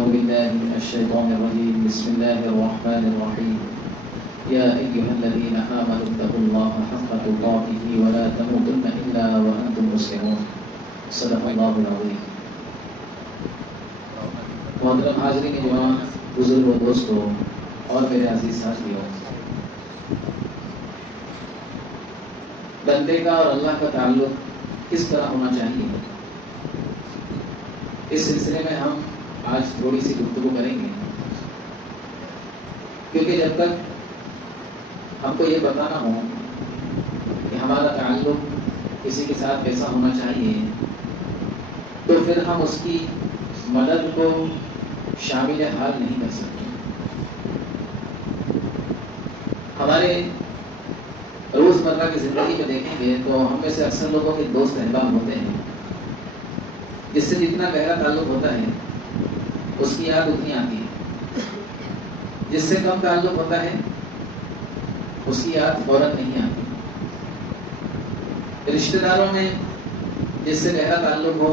أعوذ بالله من الشيطان الرجيم بسم الله الرحمن الرحيم يا أيها الذين آمنوا اتقوا الله حق تقاته ولا تموتن إلا وأنتم مسلمون صدق الله العظيم. محترم حاضرین جوان، بزرگ و دوستوں اور میرے عزیز ساتھیوں، بندے کا اور اللہ کا تعلق کس طرح ہونا چاہیے، اس سلسلے میں ہم آج تھوڑی سی گفتگو کریں گے، کیونکہ جب تک ہم کو یہ بتانا ہو کہ ہمارا تعلق کسی کے ساتھ کیسا ہونا چاہیے تو پھر ہم اس کی مدد کو شامل حال نہیں کر سکتے. ہمارے روزمرہ کی زندگی میں دیکھیں گے تو ہم میں سے اکثر لوگوں کے دوست احباب ہوتے ہیں جس سے جتنا گہرا تعلق ہوتا ہے اس کی یاد اتنی آتی ہے، جس سے کم تعلق ہوتا ہے اس کی یاد فوراً نہیں آتی. رشتہ داروں میں جس سے گہرا تعلق ہو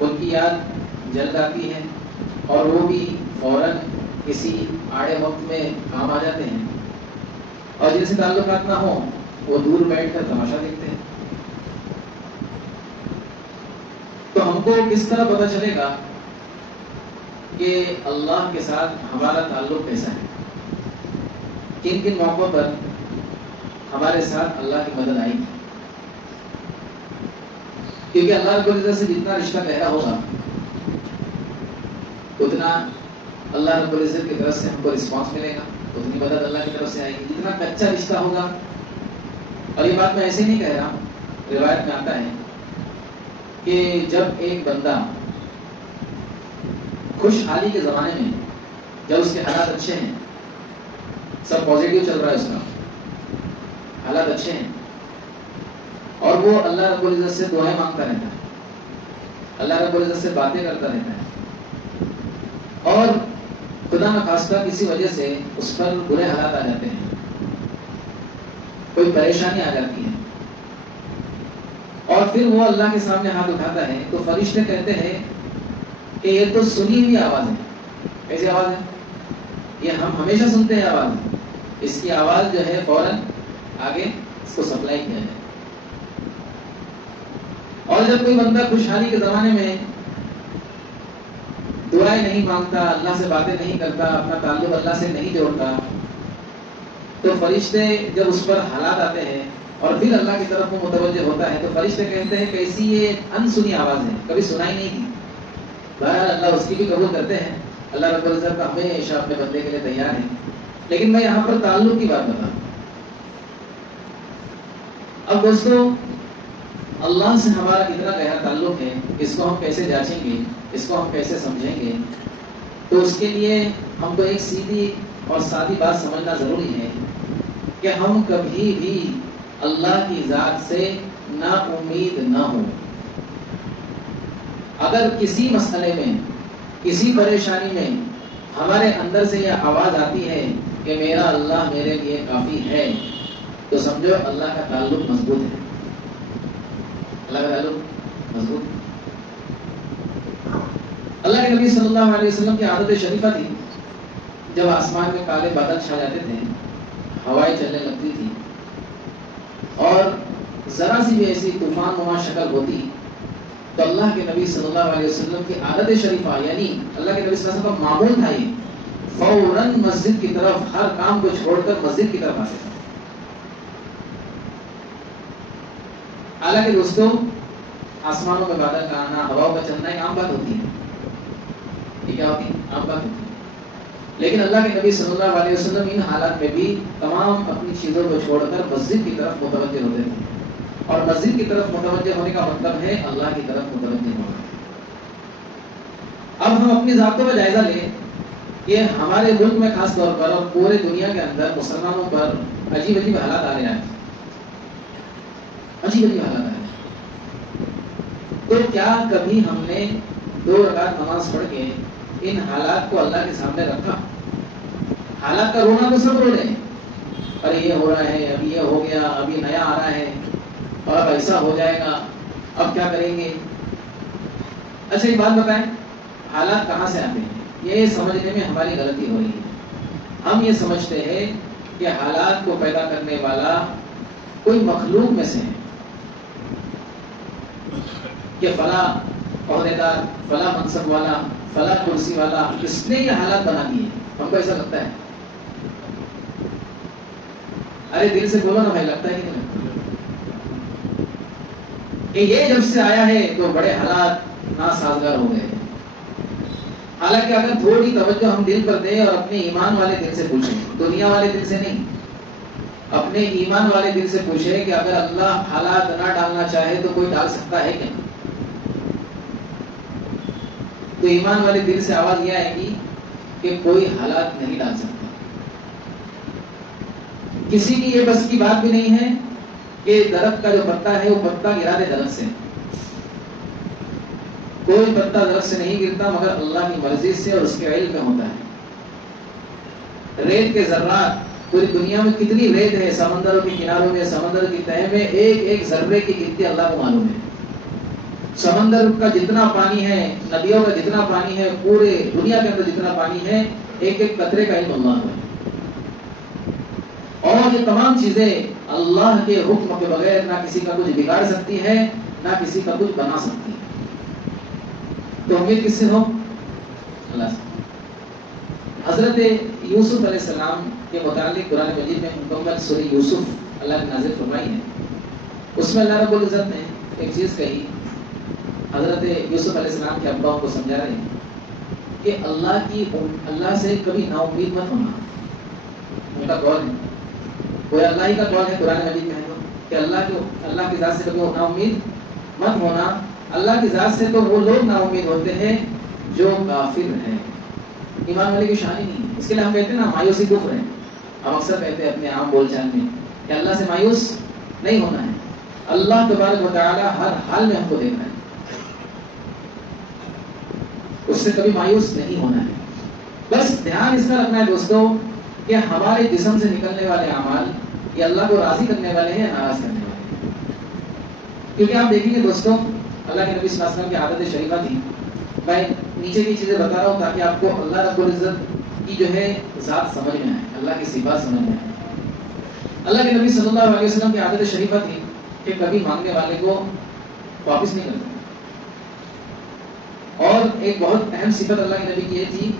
ان کی یاد جلد آتی ہے اور وہ بھی فوراً کسی آڑے وقت میں کام آ جاتے ہیں، اور جن سے تعلقات نہ ہو وہ دور بیٹھ کر تماشا دیکھتے ہیں. تو ہم کو کس طرح پتہ چلے گا کہ اللہ کے ساتھ ہمارا تعلق کیسا ہے، کن کن موقعوں پر ہمارے ساتھ اللہ کی مدد آئے گی؟ کیونکہ اللہ رب العزت سے جتنا رشتہ گہرا ہوگا اتنا اللہ رب العزت کی طرف سے ہم کو رسپانس ملے گا، اتنی مدد اللہ کی طرف سے آئے گی. جتنا کچا رشتہ ہوگا، اور یہ بات میں ایسے نہیں کہہ رہا، روایت میں آتا ہے کہ جب ایک بندہ خوشحالی کے زمانے میں، جب اس کے حالات اچھے ہیں، سب پازیٹیو چل رہا ہے، اس کا حالات اچھے ہیں، اور وہ اللہ رب العزت سے دعائیں مانگتا رہتا ہے، اللہ رب العزت سے باتیں کرتا رہتا ہے، اور خدا نخواستہ کسی وجہ سے اس پر برے حالات آ جاتے ہیں، کوئی پریشانی آ جاتی ہے، اور پھر وہ اللہ کے سامنے ہاتھ اٹھاتا ہے تو فرشتے کہتے ہیں کہ یہ تو سنی ہوئی آواز ہے. کیسی آواز ہے؟ یہ ہم ہمیشہ سنتے ہیں آواز، اس کی آواز جو ہے فوراً آگے اس کو سپلائی کیا جائے. اور جب کوئی بندہ خوشحالی کے زمانے میں دعائیں نہیں مانگتا، اللہ سے باتیں نہیں کرتا، اپنا تعلق اللہ سے نہیں جوڑتا، تو فرشتے جب اس پر حالات آتے ہیں اور پھر اللہ کی طرف وہ متوجہ ہوتا ہے تو فرشتے کہتے ہیں کہ ایسی یہ انسنی آواز ہے، کبھی سنائی نہیں تھی. بہرحال اللہ اس کی بھی قبول کرتے ہیں، اللہ رب العزت ہمیشہ اپنے بندے کے لیے تیار ہے. لیکن میں یہاں پر تعلق کی بات بتاؤں. اب دوستو، اللہ سے ہمارا کتنا گہرا تعلق ہے، اس کو ہم کیسے جانچیں گے، اس کو ہم کیسے سمجھیں گے؟ تو اس کے لیے ہم کو ایک سیدھی اور سادی بات سمجھنا ضروری ہے کہ ہم کبھی بھی اللہ کی ذات سے نا امید نہ ہو. اگر کسی مسئلے میں، کسی پریشانی میں ہمارے اندر سے یہ آواز آتی ہے کہ میرا اللہ میرے لیے کافی ہے، تو سمجھو اللہ کا تعلق مضبوط ہے، اللہ کا تعلق مضبوط. اللہ کے نبی صلی اللہ علیہ وسلم کی عادت شریفہ تھی، جب آسمان میں کالے بادل چھا جاتے تھے، ہوائیں چلنے لگتی تھی، اور ذرا سی بھی ایسی طوفان نما شکل ہوتی تو اللہ کے نبی صلی اللہ علیہ وسلم کی عادت شریفہ، یعنی اللہ کے نبی صلی اللہ علیہ وسلم کا معمول تھا یہ، فوراً مسجد کی طرف ہر کام کو چھوڑ کر مسجد کی طرف آتے تھے. حالانکہ دوستوں، آسمانوں میں بادل کا آنا، ہواؤں کا چلنا ایک عام بات ہوتی ہے. یہ کیا ہوتی ہے؟ عام بات ہوتی ہے. لیکن اللہ کے نبی صلی اللہ علیہ وسلم ان حالات میں بھی تمام اپنی چیزوں کو چھوڑ کر مسجد کی طرف متوجہ ہوتے تھے، اور مسجد کی طرف متوجہ ہونے کا مطلب ہے اللہ کی طرف متوجہ ہونا. اب ہم اپنی ذاتوں کا جائزہ لیں کہ ہمارے ملک میں خاص طور پر اور پورے دنیا کے اندر مسلمانوں پر عجیب عجیب حالات آ رہے ہیں، عجیب عجیب حالات آ رہے ہیں. تو کیا کبھی ہم نے 2 رکعت نماز پڑھ کے ان حالات کو اللہ کے سامنے رکھا؟ حالات کا رونا تو سب رو رہے ہیں، ارے یہ ہو رہا ہے، ابھی یہ ہو گیا، ابھی نیا آ رہا ہے، اور اب ایسا ہو جائے گا، اب کیا کریں گے؟ اچھا ایک بات بتائیں، حالات کہاں سے آتے ہیں یہ سمجھنے میں ہماری غلطی ہو رہی ہے. ہم یہ سمجھتے ہیں کہ حالات کو پیدا کرنے والا کوئی مخلوق میں سے ہے کہ فلاں عہدیدار، فلاں منصب والا، فلاں کرسی والا اس نے یہ حالات بنا دیے. ہم کو ایسا لگتا ہے. ارے دل سے بولو نا بھائی، لگتا ہے کہ نہیں لگتا کہ یہ جب سے آیا ہے تو بڑے حالات ناسازگار ہو گئے. حالانکہ اگر تھوڑی توجہ ہم دل پر دیں اور اپنے ایمان والے دل سے پوچھیں، دنیا والے دل سے نہیں، اپنے ایمان والے دل سے پوچھیں کہ اگر اللہ حالات نہ ڈالنا چاہے تو کوئی ڈال سکتا ہے کیا؟ تو ایمان والے دل سے آواز یہ آئے گی کہ کوئی حالات نہیں ڈال سکتا. کسی کی یہ بس کی بات بھی نہیں ہے کہ درخت کا جو پتا ہے وہ پتا گرا دے درخت سے. کوئی پتا درخت سے نہیں گرتا مگر اللہ کی مرضی سے اور اس کے علم میں ہوتا ہے. ریت کے ذرات، پوری دنیا میں کتنی ریت ہے، سمندروں کے کناروں میں، سمندر کی تہہ میں ایک ایک ذرے کی گنتی اللہ کو معلوم ہے. سمندر کا جتنا پانی ہے، ندیوں کا جتنا پانی ہے، پورے دنیا کے اندر جتنا پانی ہے، ایک ایک قطرے کا علم اللہ کو ہے. اور یہ تمام چیزیں اللہ کے حکم کے بغیر نہ کسی کا کچھ بگاڑ سکتی ہے نہ کسی کا کچھ بنا سکتی ہے. تو امید کس سے ہو؟ اللہ سے. حضرت یوسف علیہ السلام کے متعلق قرآن مجید میں مکمل سورہ یوسف اللہ نے نازل فرمائی ہے. اس میں اللہ رب العزت نے ایک چیز کہی. حضرت یوسف علیہ السلام کے ابا کو سمجھا رہے ہیں کہ اللہ سے کبھی نا امید مت ہونا. ان کا قول ہے، کوئی اللہ ہی کا قول ہے قرآن مجید میں ہے کہ اللہ کی ذات سے کبھی نا امید مت ہونا. اللہ کی ذات سے تو وہ لوگ نا امید ہوتے ہیں جو کافر ہیں. ایمان والے کی شان ہی نہیں. اس کے لیے ہم کہتے ہیں نا مایوسی کفر ہے. ہم اکثر کہتے ہیں اپنے عام بول چال میں کہ اللہ سے مایوس نہیں ہونا ہے. اللہ تبارک و تعالی ہر حال میں ہم کو دیکھ رہا ہے، اس سے کبھی مایوس نہیں ہونا ہے. بس دھیان اس کا رکھنا ہے دوستوں کہ ہمارے جسم سے نکلنے والے اعمال یہ اللہ کو راضی کرنے والے ہیں یا ناراض کرنے والے ہیں. کیونکہ آپ دیکھیں گے دوستوں، اللہ کے نبی صلی اللہ علیہ وسلم کی عادت شریفہ تھی. میں نیچے کی چیزیں بتا رہا ہوں تاکہ آپ کو اللہ رب العزت کی جو ہے ذات سمجھ میں آئے، اللہ کی صفات سمجھ میں آئے. اللہ کے نبی صلی اللہ علیہ وسلم کی عادت شریفہ تھی کہ کبھی مانگنے والے کو واپس نہیں کرتے. اور ایک بہت اہم صفت اللہ کے نبی کی یہ تھی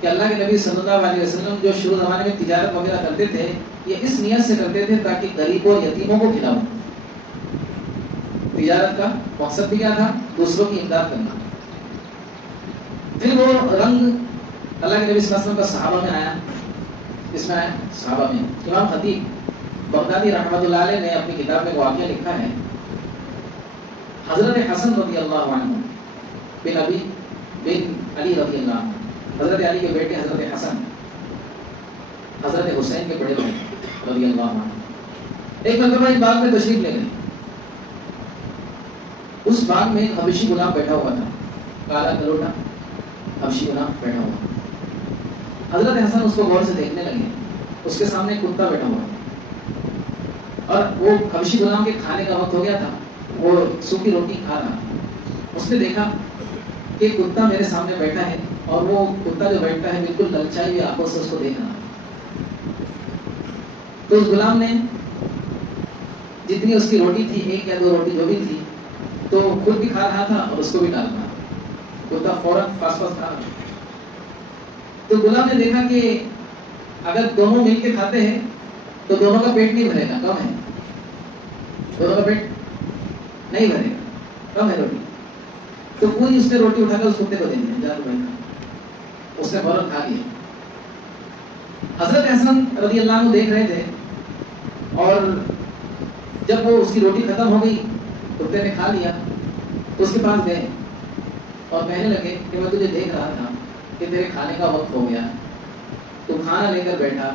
کہ اللہ کے نبی صلی اللہ علیہ وسلم جو شروع زمانے میں تجارت وغیرہ کرتے تھے یہ اس نیت سے کرتے تھے تاکہ غریبوں اور یتیموں کو کھلاؤ. تجارت کا مقصد بھی کیا تھا؟ دوسروں کی امداد کرنا. پھر وہ رنگ اللہ کے نبی صلی اللہ علیہ وسلم کا صحابہ میں آیا. اس میں آیا صحابہ میں. امام خطیب بغدادی رحمۃ اللہ علیہ نے اپنی کتاب میں واقعہ لکھا ہے. حضرت حسن رضی اللہ عنہ بن علی رضی اللہ عنہ، حضرت علی کے بیٹے حضرت حسن حضرت حسین کے بڑے بھائی رضی اللہ عنہ ایک مرتبہ ایک باغ میں تشریف لے گئے. اس باغ میں ایک حبشی غلام بیٹھا ہوا تھا، کالا کلوٹا حبشی غلام بیٹھا ہوا. حضرت حسن اس کو غور سے دیکھنے لگے. اس کے سامنے ایک کتا بیٹھا ہوا اور وہ حبشی غلام کے کھانے کا وقت ہو گیا تھا، وہ سوکھی روٹی کھا رہا. اس نے دیکھا کہ کتا میرے سامنے بیٹھا ہے اور وہ کتا جو بیٹھا ہے بالکل للچائی ہوئی آنکھوں سے اس کو دیکھ رہا. تو اس غلام نے جتنی اس کی روٹی تھی، ایک یا دو روٹی جو بھی تھی، تو خود بھی کھا رہا تھا اور اس کو بھی ڈال رہا. کتا فوراً پاس پاس کھا رہا. تو غلام نے دیکھا کہ اگر دونوں مل کے کھاتے ہیں تو دونوں کا پیٹ نہیں بھرے گا، کم ہے. دونوں کا پیٹ نہیں بھرے گا، کم ہے روٹی. تو پوری اس نے روٹی اٹھا کر اس کتے کو دے دیا. جا تو بھائی کھا. اس نے فوراً کھا لیا. حضرت حسن رضی اللہ عنہ دیکھ رہے تھے اور جب وہ اس کی روٹی ختم ہو گئی، کتے نے کھا لیا، تو اس کے پاس گئے اور کہنے لگے کہ میں تجھے دیکھ رہا تھا کہ تیرے کھانے کا وقت ہو گیا، تو کھانا لے کر بیٹھا،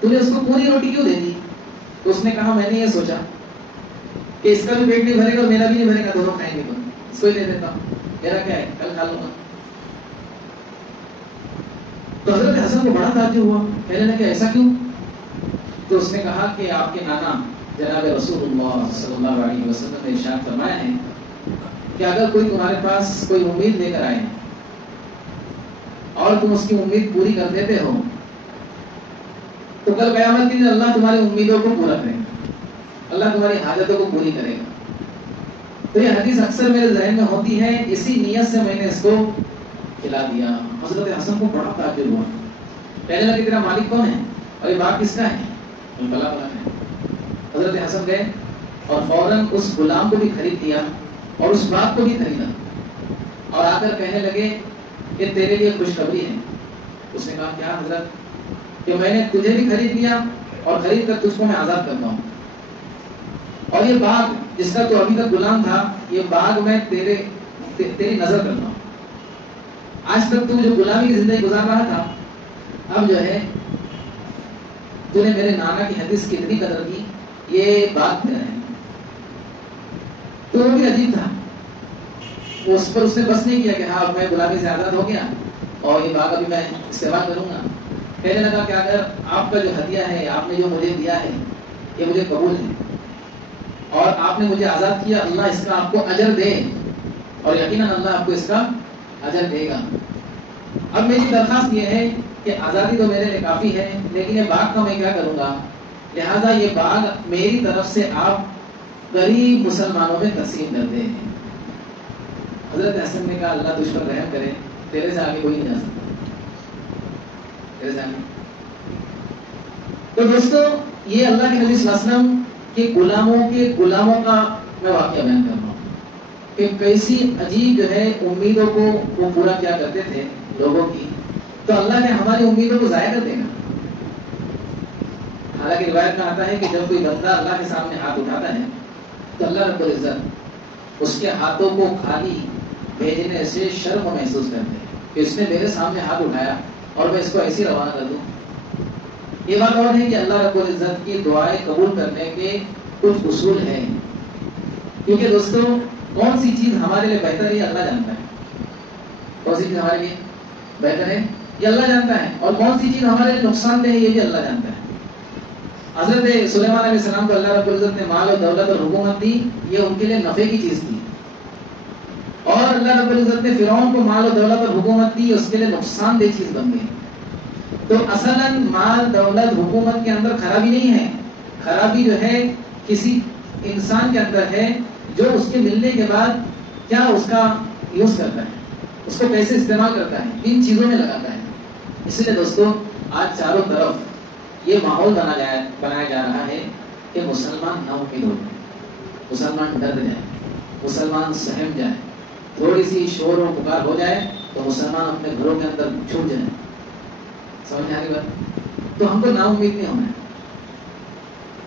تو نے اس کو پوری روٹی کیوں دے دی؟ تو اس نے کہا میں نے یہ سوچا کہ اس کا بھی پیٹ نہیں بھرے گا اور میرا بھی نہیں بھرے گا، دونوں کھائیں گے، تو اس کو ہی دے دیتا ہوں، میرا کیا ہے، کل کھا لوں گا. تو حضرت حسن کو بڑا تعجب ہوا. کہنے لگے ایسا کیوں؟ تو اس نے کہا کہ آپ کے نانا جناب رسول اللہ صلی اللہ علیہ وسلم نے ارشاد فرمایا ہے کہ اگر کوئی تمہارے پاس کوئی امید لے کر آئے اور تم اس کی امید پوری کر دیتے ہو تو کل قیامت کے دن اللہ تمہاری امیدوں کو پورا کرے گا, اللہ تمہاری حاجتوں کو پوری کرے گا. تو یہ حدیث اکثر میرے ذہن میں ہوتی ہے, اسی نیت سے میں نے اس کو کھلا دیا. حضرت حسن کو بڑا تعجب ہوا, کہنے لگے تیرا مالک کون ہے اور یہ باغ کس کا ہے؟ بلا بلا ہے. حضرت حسن گئے اور فوراً اس غلام کو بھی خرید لیا اور اس باغ کو بھی خریدا اور آ کر کہنے لگے کہ تیرے لیے خوشخبری ہے. اس نے کہا کیا حضرت؟ کہ میں نے تجھے بھی خرید لیا اور خرید کر تجھ کو میں آزاد کرتا ہوں, اور یہ باغ جس کا تو ابھی تک غلام تھا, یہ باغ میں تیری نظر کرتا ہوں. آج تک تو جو غلامی کی زندگی گزار رہا تھا, اب جو ہے تو نے میرے نانا کی حدیث کی اتنی قدر کی, یہ باغ تیرا ہے. تو وہ بھی عجیب تھا, اس پر اس نے بس نہیں کیا کہ ہاں میں غلامی سے آزاد ہو گیا اور یہ باغ ابھی میں استعمال کروں گا. کہنے لگا کہ اگر آپ کا جو ہدیہ ہے, آپ نے جو مجھے دیا ہے, یہ مجھے قبول ہے اور آپ نے مجھے آزاد کیا, اللہ اس کا آپ کو اجر دے, اور یقیناً اللہ آپ کو اس کا اجر دے گا. اب میری درخواست یہ ہے کہ آزادی تو میرے لیے کافی ہے, لیکن یہ باغ کا میں کیا کروں گا, لہذا یہ باغ میری طرف سے آپ غریب مسلمانوں میں تقسیم کر دیں. حضرت حسن نے کہا اللہ تجھ پر رحم کرے, تیرے سے آگے کوئی نہیں جا سکتا. تو دوستو یہ اللہ کے نبی صلی اللہ علیہ وسلم کے غلاموں کا میں واقعہ بیان کر رہا ہوں کہ کیسی عجیب جو ہے امیدوں کو وہ پورا کیا کرتے تھے لوگوں کی. تو اللہ نے ہماری امیدوں کو ضائع کر دے گا. حالانکہ روایت میں آتا ہے کہ جب کوئی بندہ اللہ کے سامنے ہاتھ اٹھاتا ہے تو اللہ رب العزت اس کے ہاتھوں کو خالی بھیجنے سے شرم محسوس کرتے ہیں کہ اس نے میرے سامنے ہاتھ اٹھایا اور میں اس کو ایسی روانہ کر دوں. یہ بات اور ہے کہ اللہ رب العزت کی دعائیں قبول کرنے کے کچھ اصول ہیں, کیونکہ دوستو کون سی چیز ہمارے لیے بہتر ہے اللہ جانتا ہے. کون سی چیز ہمارے لیے بہتر ہے یہ اللہ جانتا ہے, اور کون سی چیز ہمارے لیے نقصان دہ ہے یہ بھی اللہ جانتا ہے. حضرت سلیمان علیہ السلام کو اللہ رب العزت نے مال اور دولت اور حکومت دی, یہ ان کے لیے نفع کی چیز تھی, اور اللہ رب العزت نے فرعون کو مال و دولت اور حکومت دی, اس کے لیے نقصان دہ چیز بن گئی. تو اصلاً مال دولت حکومت کے اندر خرابی نہیں ہے, خرابی جو ہے کسی انسان کے اندر ہے جو اس کے ملنے کے بعد کیا اس کا یوز کرتا ہے, اس کو کیسے استعمال کرتا ہے, کن چیزوں میں لگاتا ہے. اس لیے دوستو آج چاروں طرف یہ ماحول بنایا جا رہا ہے کہ مسلمان نا امید ہو جائے, مسلمان ڈر جائے, مسلمان سہم جائے, تھوڑی سی شور و پکار ہو جائے تو مسلمان اپنے گھروں کے اندر چھوٹ جائے. سمجھ آ رہی بات؟ تو ہم کو نا امید نہیں ہونا ہے,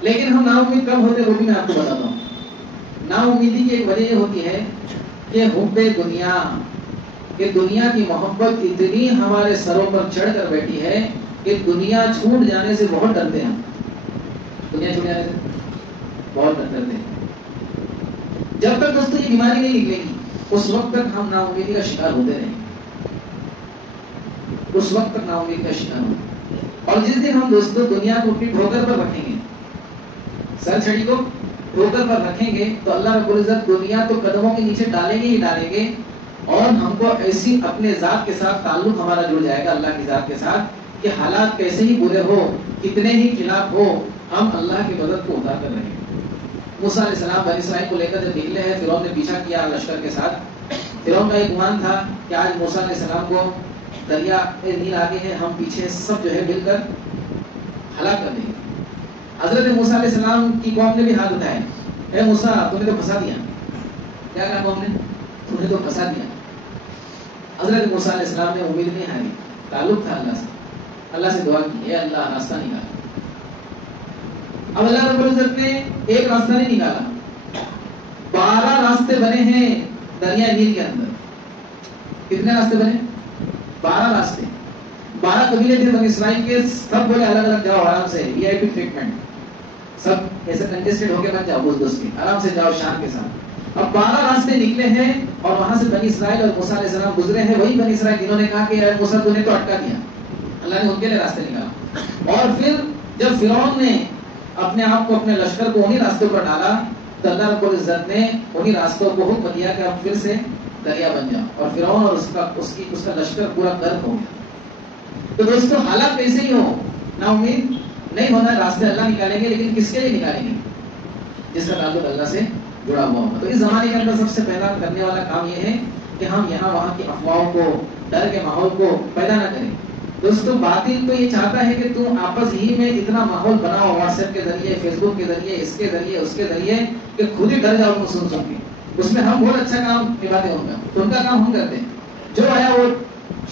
لیکن ہم نا امید کب ہوتے وہ بھی میں آپ کو بتاتا ہوں. نا امیدی کی ایک وجہ یہ ہوتی ہے کہ حب دنیا, کہ دنیا کی محبت اتنی ہمارے سروں پر چڑھ کر بیٹھی ہے کہ دنیا چھوٹ جانے سے بہت ڈرتے ہیں. دنیا چھوٹ جانے سے بہت ڈرتے ہیں. جب تک دوستو یہ بیماری نہیں نکلے گی اس وقت تک ہم نا امیدی کا شکار ہوتے رہیں گے, اس وقت تک نا امیدی کا شکار ہوتے. اور جس دن ہم دوستو دنیا کو اپنی ٹھوکر پر رکھیں گے, سر چھڑی کو ٹھوکر پر رکھیں گے, تو اللہ رب العزت دنیا تو قدموں کے نیچے ڈالیں گے ہی ڈالیں گے, اور ہم کو ایسی اپنے ذات کے ساتھ تعلق ہمارا جڑ جائے گا اللہ کی ذات کے ساتھ کہ حالات کیسے ہی برے ہو, کتنے ہی خلاف ہو, ہم اللہ کی مدد کو اتار کر رہیں گے. موسیٰ علیہ السلام بنی اسرائیل کو لے کر جب نکلے ہیں, فرعون نے پیچھا کیا لشکر کے ساتھ. فرعون کا ایک گمان تھا کہ آج موسیٰ علیہ السلام کو دریا نیل آگے ہے, ہم پیچھے سب جو ہے مل کر ہلاک کر دیں گے. حضرت موسیٰ علیہ السلام کی قوم نے بھی ہاتھ اٹھائے, اے موسیٰ تم نے تو پھنسا دیا. کیا کہا قوم نے؟ تم نے تو پھنسا دیا. حضرت موسیٰ علیہ السلام نے امید نہیں ہاری, تعلق تھا اللہ سے, اللہ سے دعا کی, اے اللہ راستہ نکالا. اب اللہ رب العزت نے ایک راستہ نہیں نکالا, 12 راستے بنے ہیں دریا نیل کے اندر. کتنے راستے بنے؟ 12 راستے. 12 قبیلے تھے بنی اسرائیل کے, سب بولے الگ الگ جاؤ آرام سے, وی آئی پی ٹریٹمنٹ, سب ایسے کنجسٹڈ ہو کے مت جاؤ, دوست کے آرام سے جاؤ شان کے ساتھ. اب 12 راستے نکلے ہیں اور وہاں سے بنی اسرائیل اور موسیٰ علیہ السلام گزرے ہیں. وہی بنی اسرائیل جنہوں نے کہا کہ اے موسیٰ تو نے تو اٹکا دیا, اللہ نے ان کے لیے راستے نکالا. اور پھر جب فرعون نے اپنے آپ کو اپنے لشکر کو انہی راستوں پر ڈالا تو اللہ رب العزت نے انہی راستوں کو حکم دیا کہ اب پھر سے دریا بن جاؤ, اور فرعون اور اس کا لشکر پورا غرق ہو گیا. تو دوستوں حالات کیسے ہی ہو، نا امید نہیں ہونا، راستے اللہ نکالیں گے، لیکن کس کے لیے نکالیں گے؟ جس کا تعلق اللہ سے جڑا ہوا ہوگا۔ تو اس زمانے کے اندر سب سے پہلا کرنے والا کام یہ ہے کہ ہم یہاں وہاں کی افواہوں کو، ڈر کے ماحول کو پیدا نہ کریں۔ دوستوں باطل تو یہ چاہتا ہے کہ تم آپس ہی میں اتنا ماحول بناؤ، واٹس ایپ کے ذریعے، فیس بک کے ذریعے، اس کے ذریعے، اس کے ذریعے، کہ خود ہی ڈر جاؤ ان کو سن کے۔ اس میں ہم بہت اچھا کام نبھاتے ہوں گے، تو ان کا کام ہم کرتے ہیں، جو آیا وہ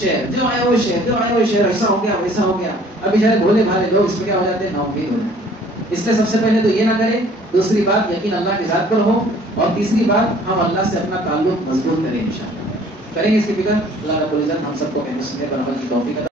شہر، جو آیا وہ شہر، جو آیا وہ شہر، ایسا ہو گیا ویسا ہو گیا۔ اب بیچارے بھولے بھالے لوگ اس میں کیا ہو جاتے ہیں، نا امید ہو جاتے ہیں۔ اس لیے سب سے پہلے تو یہ نہ کریں، دوسری بات یقین اللہ کی ذات پر ہو، اور تیسری بات ہم اللہ سے اپنا تعلق مضبوط کریں، انشاءاللہ کریں گے اس کی فکر۔ اللہ رب العزت ہم سب کو اہل سنت والعمل کی توفیق عطا